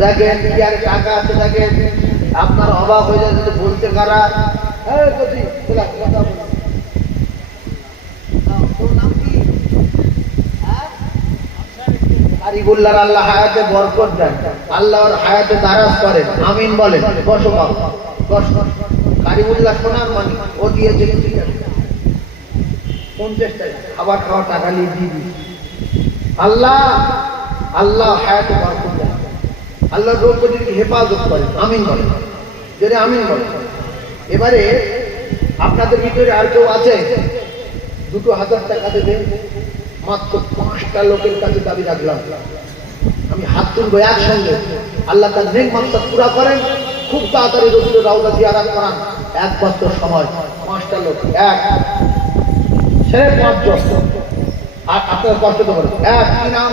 দেখেন কি টাকা আছে, দেখেন। আপনার হয়ে যাচ্ছে বলতে কারা? হ্যাঁ? আল্লাহ হায়াতে বরকত দেন। আল্লাহ হায়াতে দারাজ আমিন বাবু। সোনার মানি ও খাবার খাওয়া টাকা নিয়ে দিয়ে আল্লাহ আল্লাহ হায়াতে বরকত দেন। আল্লাহ প্রতিদিন হেফাজত করেন, আমিন বলেন যদি আমিন বলেন এবারে আপনাদের ভিতরে আর কেউ আছে? দুটো হাজার টাকা দেবে, মাত্র পাঁচটা লোকের কাছে দাবি রাখলাম। আমি হাত তুলবো একসঙ্গে। আল্লাহ তার নেক মাত্রা পুরা করেন, খুব তাড়াতাড়ি রসুলের রাউদা জিয়ারাত করান। এক বছর সময়, পাঁচটা লোক, এক। সে পাঁচজন। আর আপনার কষ্ট তো এক, কি নাম?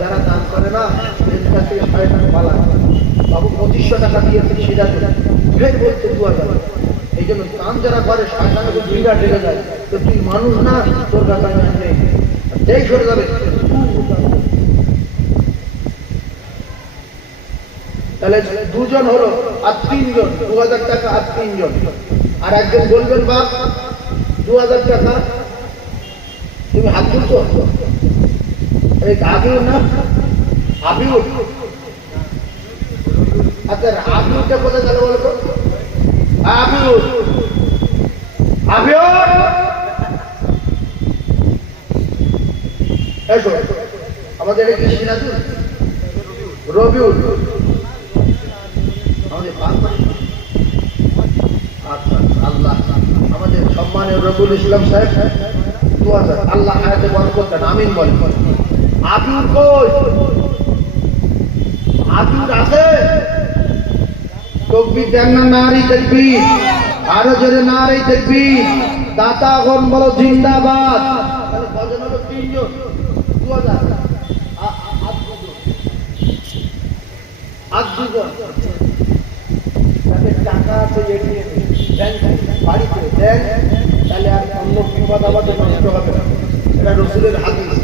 যারা দান করে না সাড়ে পালা বাবু, পঁচিশশো টাকা সেটা ফের বলছে দু হাজার এই জন্য দান যারা করে দুইটা ঢেলে যায় তো তুই মানুষ না, তোর নেই। যেই সরে যাবে তাহলে দুজন হলো আর তিনজন দু হাজার টাকা আর তিনজন। আর একজন বলবেন, বাপ দু হাজার টাকা। তুমি হাত তুলছো? এই আবির না আবির আচ্ছা আবিরটা কোথায় গেল বলো তো আবির আবির এসো আমাদের কি সিনাজুর রবিউল আমাদের আচ্ছা আল্লাহ আমাদের সম্মানের রবুল ইসলাম সাহেব দু হাজার আল্লাহ হায়াতে বরকত দেন আমিন বলেন আবির কই? আবির আছে? তকবির দেন না নারী তকবির আরও জোরে নারী তকবির দাতা গণ বলো জিন্দাবাদ। টাকা আছে বাড়িতে দেন। তাহলে আর অন্য বিপদ আমাদের নষ্ট হবে না। এটা রসুলের হাদিস।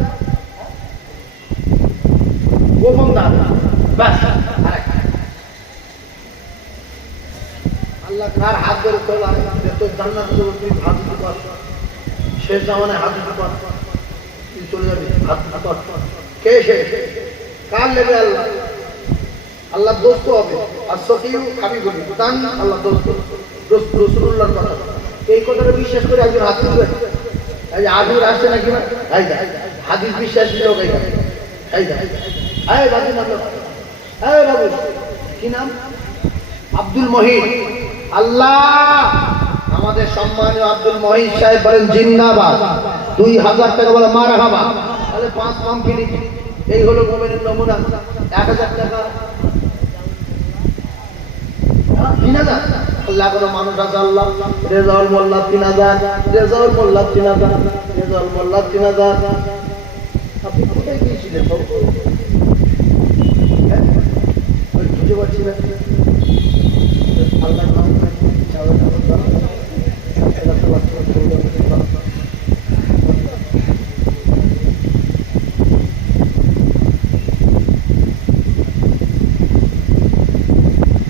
গোপন দান। ব্যাস আল্লাহ কার হাত ধরে তোলা? তোর জান্নাত দেবো তুই হাত দিতে পার শেষ জামানে হাত দিতে তুই চলে যাবি হাত দিতে কে সে? কার লেবে আল্লাহ? আল্লাহ দোস্ত হবে। আর সকিউ আমি বলি। দান আল্লাহ দোস্ত। দোস্ত রসুল্লাহর কথা। এই কথাটা বিশ্বাস করে একজন হাত তুলবে আবির আসছে নাকি না হাদিস বিশ্বাসী লোক এই দেখ এই বাবু নাম এই বাবু। কি নাম? আব্দুল মহিদ আল্লাহ! আমাদের সম্মানীয় আব্দুল মহিদ সাহেব বলেন, জিন্দাবাদ। দুই হাজার টাকা বলে মারা খাবা। তাহলে পাঁচ কমপ্লিট এই হলো মোমেনের নমুনা। এক হাজার টাকা। তিন হাজার? আল্লাহ কোনো মানুষ আছে, আল্লাহ। রেজাউল মোল্লা তিন হাজার। রেজাউল মোল্লা তিন হাজার। রেজাউল মোল্লা তিন হাজার। আপনি কোথায় গিয়েছিলেন বাবু হ্যাঁ? ওই পারছি না আল্লাহ নাম চাওয়া যাবে না। আল্লাহ তাআলা তোমার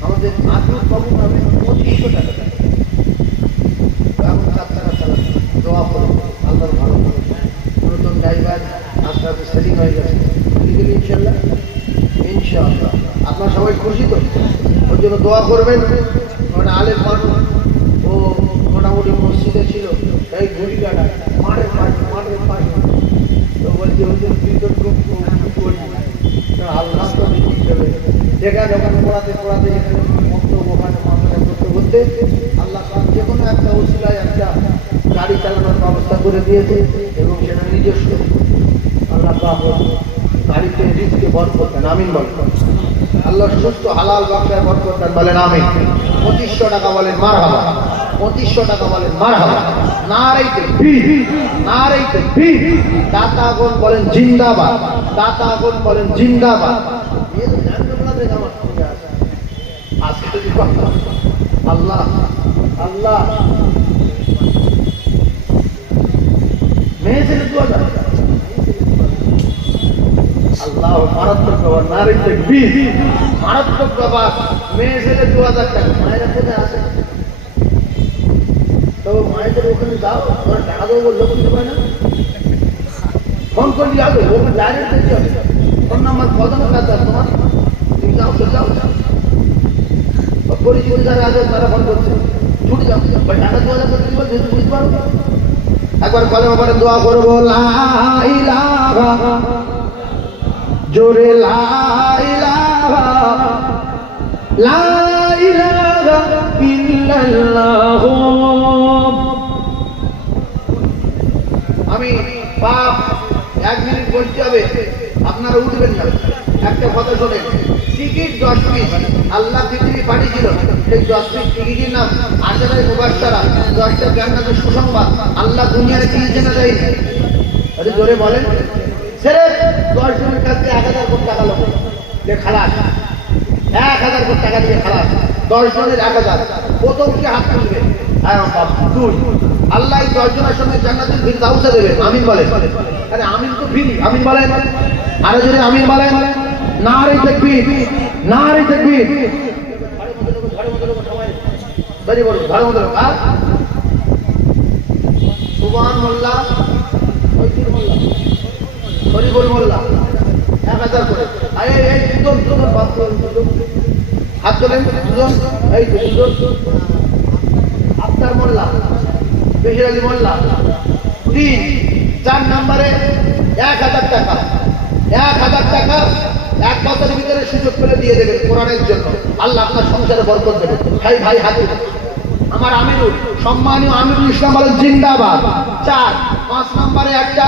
আমাদের আদুর বাবু নামে পঁচিশশো টাকা দেয়। এখন চার টাকা চালাচ্ছে দোয়া করো আল্লাহর ভালো নতুন ড্রাইভার আস্তে আস্তে সেটিং হয়ে গেছে লিগেলি আপনারা সবাই খুশি তো ওর জন্য দোয়া করবেন। ওটা মানুষ। ও মোটামুটি মসজিদে ছিল। এই ঘুরি কাটা মাঠের তো ওখানে পড়াতে আল্লাহ যে কোনো একটা একটা গাড়ি চালানোর ব্যবস্থা করে দিয়েছে এবং সেটা নিজস্ব। আল্লাহ গাড়িতে করতেন আমিন বল আল্লাহ সুস্থ হালাল ব্যবসায় বর করতেন বলেন আমিন। পঁচিশশো টাকা বলেন মার হাবা পঁচিশশো টাকা বলেন মার হাবা না রেইতে দাতাগণ বলেন জিন্দাবাদ। দাতাগণ বলেন জিন্দাবাদ। এ তো জানতে পারবে না আমার সঙ্গে আছে। আজকে যদি কথা, আল্লাহ আল্লাহ। মেয়ে ছেলে দু হাজার আল্লাহ মারাত্মক ব্যাপার নারী ব্যাপার মেয়ে ছেলে দু হাজার টাকা আসে তবে মায়েদের ওখানে যাও বলল করতে পারে না। ফোন করলি আগে ওখানে ডাইরেক্ট দেখতে ফোন নাম্বার কত কাজ তোমার। তুমি যাও তারা ফোন করছে। ছুটে যাও। ভাই টাকা দু বুঝতে পারো। একবার কলেমা করে দোয়া করব, লা ইলাহা জোরে আমি বাপ এক মিনিট বলতে হবে, আপনারা উঠবেন না। একটা কথা শোনেন, টিকিট দশ পিস, আল্লাহ পৃথিবী পাঠিয়েছিল, সেই দশ পিস টিকিটের নাম আশারাই মুবাসারা দশটা জান্নাতের সুসংবাদ, আল্লাহ দুনিয়ার জেনে দেয়নি। আরে জোরে বলেন। ছেড়ে দশ জনের কাছে এক হাজার কোটি টাকা লোক। যে খালাস। এক হাজার কোটি টাকা দিয়ে খালাস। দশ এক হাজার। প্রথম হাত তুলবে? দুই আল্লাহ এই দশ জনের সঙ্গে জান্নাতের ভিড় দাউসে দেবে। আমিন বলেন আরে আমিন তো ভিড় আমিন বলেন আরও যদি আমিন বলেন না রে দেখবি না রে দেখবি দাঁড়িয়ে বলুন ঘরের মধ্যে লোক? সুবহান মোল্লা মোল্লা। এক হাজার করে। চার নম্বরে এক হাজার টাকা। এক হাজার টাকা এক বছরের ভিতরে সুযোগ করে দিয়ে দেবেন কোরআনের জন্য। আল্লাহ আপনার সংসারে বরকত দেবে ভাই ভাই, হাতে। আমার আমিরুল সম্মানীয় আমিরুল ইসলাম বলেন, জিন্দাবাদ। চার, পাঁচ নম্বরে একটা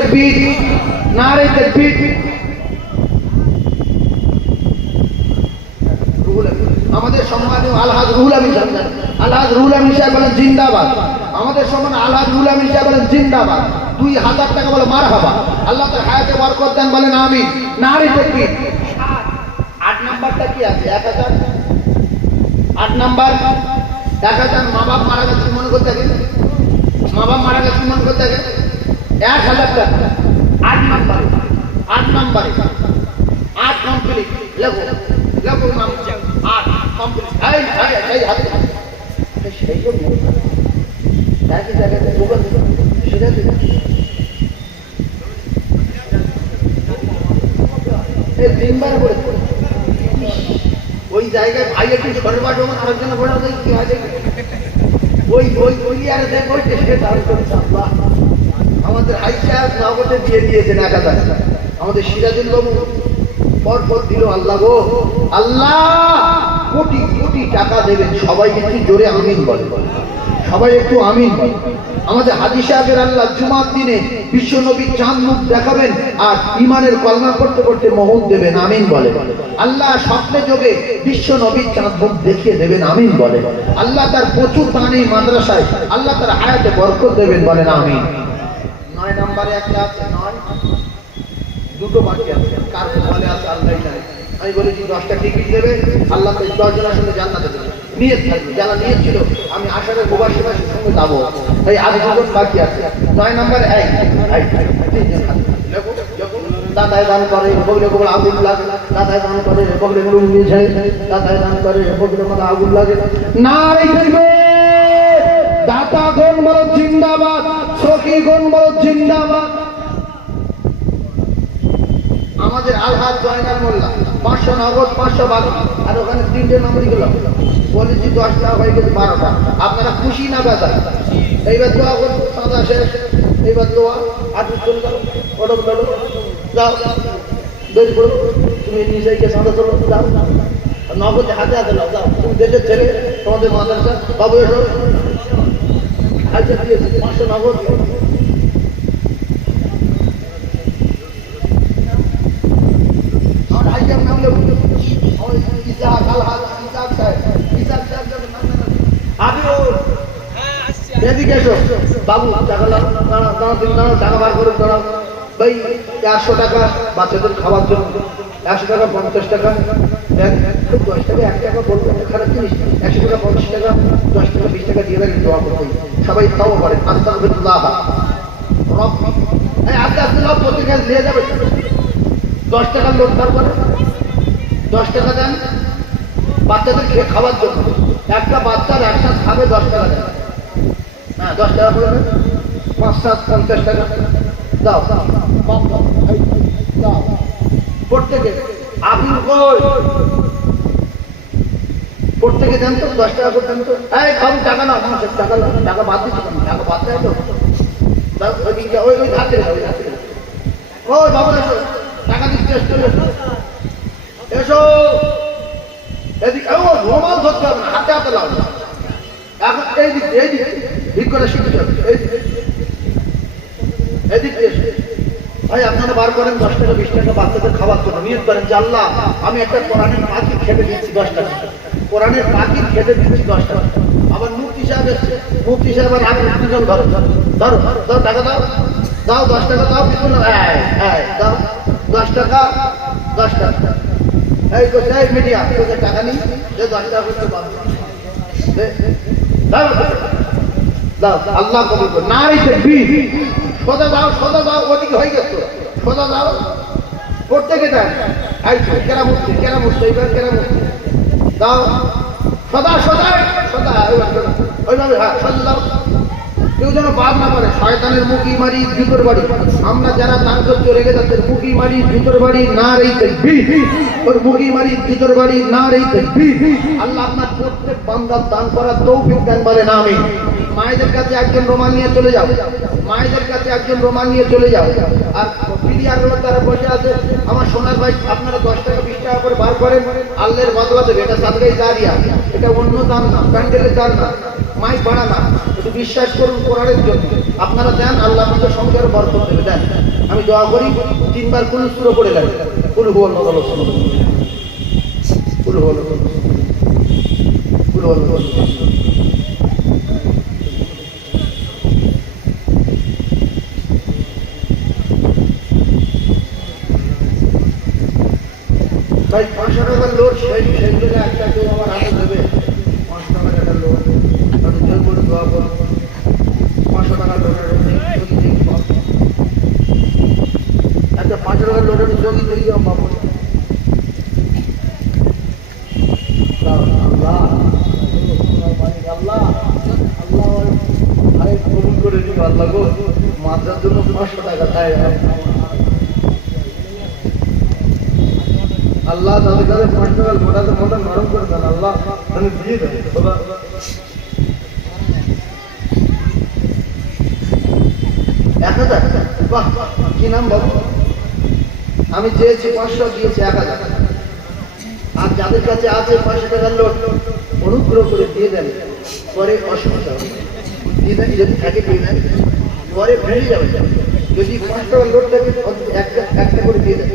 দেখবি রুহুল আমিন। আমাদের সম্মানীয় আলহাজ রুহুল আমিন সাহেব আলহাজ রুহুল আমিন সাহেব বলেন জিন্দাবাদ। আমাদের সম্মান আলহাজ রুহুল আমিন সাহেব বলেন জিন্দাবাদ। দুই হাজার টাকা বলে মার হাবা। আল্লাহ তার হায়াতে বরকত দেন বলেন আমি নারী দেখবি আট নাম্বারটা কি আছে? এক হাজার। আট নাম্বার। এক হাজার মা বাপ মারা গেছে মনে করতে থাকে মা বাপ মারা গেছে মনে করতে থাকে এক হাজার টাকা আট নাম্বার আট নাম্বারে আট কমপ্লিট লেখো লেখো নাম আট কমপ্লিট এই হাতে ওই জায়গায় ভাই একটু সরবার যখন আরেকজনে বলে ওদের কি হয় ওই ওই আর দেখ আমাদের হাই সাহেব নগদে দিয়ে দিয়েছেন এক হাজার। আমাদের সিরাজুল বাবু পর পর দিল আল্লাহ গো। আল্লাহ কোটি কোটি টাকা দেবেন। সবাই একটু জোরে আমিন বলে। সবাই একটু আমিন আমাদের হাজি সাহেবের আল্লাহ জুমার দিনে বিশ্ব নবী চাঁদ মুখ দেখাবেন আর ইমানের কলমা করতে করতে মহুদ দেবেন। আমিন বলে। আল্লাহ স্বপ্নে যোগে বিশ্ব নবীর চাঁদ মুখ দেখিয়ে দেবেন। আমিন বলে। আল্লাহ তার প্রচুর দান মাদ্রাসায়, আল্লাহ তার হায়াতে বরকত দেবেন বলেন। আমিন। নয় নম্বরে একটা আছে, নয়? দুটো বাকি আছে, কার বলে আছে আল্লাহ জানে। আমি বলেছি দশটা টিকিট দেবে, আল্লাহ তাই দশ জনের সঙ্গে জান্নাতে দেবে নিয়ে থাকবে যারা নিয়েছিল, আমি আশারের মুবাসের সঙ্গে যাব। তাই আজ দুজন বাকি আছে। নয় নম্বর এক। দাদায় দান করে বগলে বগলে আগুন লাগে। দাদায় দান করে বগলে বগলে নিয়ে যায় দাদায় দান করে বগলে বগলে আগুন লাগে। না রেখে দাতা গণ বড় জিন্দাবাদ। আমাদের আলহাজ জয়নাল পাঁচশো নগদ, পাঁচশো বাকি আর ওখানে তিনটে নম্বরই গেল। বলেছি দশটা হয়ে গেছে আপনারা খুশি না বেদা এইবার দোয়া করব সাদা শেষ। এইবার দোয়া আর চলে যাও যাও তুমি নিজে গিয়ে সাদা চলো যাও নগদে হাতে হাতে লাও যাও। তুমি দেশের ছেলে, তোমাদের মাদ্রাসা, বাবু এসো। আচ্ছা দিয়েছি পাঁচশো নগদ। বাবু, টাকা দাঁড়াও তুমি দাঁড়াও টাকা বার করে দাঁড়াও। ভাই একশো টাকা বাচ্চাদের খাওয়ার জন্য। একশো টাকা পঞ্চাশ টাকা দশ টাকা এক টাকা বলব খারাপ জিনিস একশো টাকা পঞ্চাশ টাকা দশ টাকা বিশ টাকা দিয়ে রাখেন দোয়া করতে সবাই তাও করে আস্তাগফিরুল্লাহ। রব এই আস্তে আস্তে লাভ প্রত্যেকে দিয়ে যাবে। দশ টাকার লোন তারপরে দশ টাকা দেন। বাচ্চাদের খেয়ে খাওয়ার জন্য। একটা বাচ্চার একটা খাবে দশ টাকা দেন। হ্যাঁ দশ টাকা করে দেন। পাঁচ সাত পঞ্চাশ টাকা। দাও দাও দাও, দাও প্রত্যেকে আবির কই? দশ টাকা করে টাকা না টাকা বাদ দিচ্ছি ওই ওই হাতে। ওই বাবু এসো। এসো এদিকে, ও, রোমাল হাতে হাতে এখন এই দিক এই দিক ঠিক করে শিখতে হবে, এই দিক। এদিক এসো। ভাই আপনারা বার করেন দশ টাকা বিশ টাকা বাচ্চাদের খাবার জন্য। নিয়োগ করেন যে আল্লাহ আমি একটা কোরআনের পাখি খেতে দিচ্ছি দশ টাকা। কোরআনের পাখি খেতে দিচ্ছি দশ টাকা। আবার মুফতি সাহেব এসছে। মুফতি সাহেব আর আগে দুজন ধরো ধরো ধরো টাকা দাও। দাও দশ টাকা দাও এই, এই, দাও। দশ টাকা দশ টাকা। এই তো সেই মিডিয়া তোকে টাকা নিই যে দশ টাকা করতে পারব। দাও। দাও আল্লাহ কবুল করুন। না রেখে বীর। সোজা দাও সোজা দাও ওদিকে হয়ে গেছে। সোজা দাও প্রত্যেকে দেন আইছো কেরা মুক্তি কেরা মুক্তি, এইবার কেরা মুক্তি? দাও সদা সদা সদা ওইভাবে হ্যাঁ সদা কেউ যেন বাদ না পারে শয়তানের মুখি মারি জুতোর বাড়ি। আমরা যারা দান করতে রেগে যাচ্ছে মুখি মারি জুতোর বাড়ি, না রেখে। ওর মুখি মারি জুতোর বাড়ি, না রেখে। আল্লাহ আপনার প্রত্যেক বান্দার দান করার তৌফিক দেন বলে না আমি মায়েদের কাছে একজন রোমান নিয়ে চলে যাও। মায়েদের কাছে একজন রোমান নিয়ে চলে যাও। আর প্লেয়ারগুলো তারা বসে আছে। আমার সোনার ভাই, আপনারা দশ টাকা, বিশ টাকা করে বার করেন। আল্লাহর বদলা দেবে এটা সাদগাই দাঁড়িয়া এটা অন্য দাম না, প্যান্ডেলের দাম না। মাই বাড়া না একটু বিশ্বাস করুন কোরআনের জন্য। আপনারা দেন আল্লাহ আপনাদের সংসারে বরকত দেবে। দেন আমি দোয়া করি, তিনবার কুল শুরু করে দেন কুল কুল হুয়াল ভাই পাঁচশো টাকার লোড, সেই জন্য একটা কেউ আমার হাতে দেবে পাঁচশো টাকার একটা লোড আমি জোর করে দোয়া করব পাঁচশো টাকার লোডের একটা পাঁচশো টাকার লোডের যোগী তৈরি পাবো আল্লাহ আল্লাহ আল্লাহ ভাই কবুল করে দিব আল্লাহ গো মাদ্রার জন্য পাঁচশো টাকা তাই আল্লাহ তাদের টাকা মোটাতে মোটা নরম করে দেন আল্লাহ। তাহলে দিয়ে দেন এক হাজার? বাহ, কি নাম বাবু? আমি চেয়েছি পাঁচশো, দিয়েছি এক হাজার। আর যাদের কাছে আছে পাঁচশো টাকার লোট অনুগ্রহ করে দিয়ে দেন। পরে অসুবিধা হবে। দিয়ে দেন, যদি থাকে, দিয়ে দেন। পরে ভেঙে যাবে যদি পাঁচ টাকার লোড থাকে একটা একটা করে দিয়ে দেন।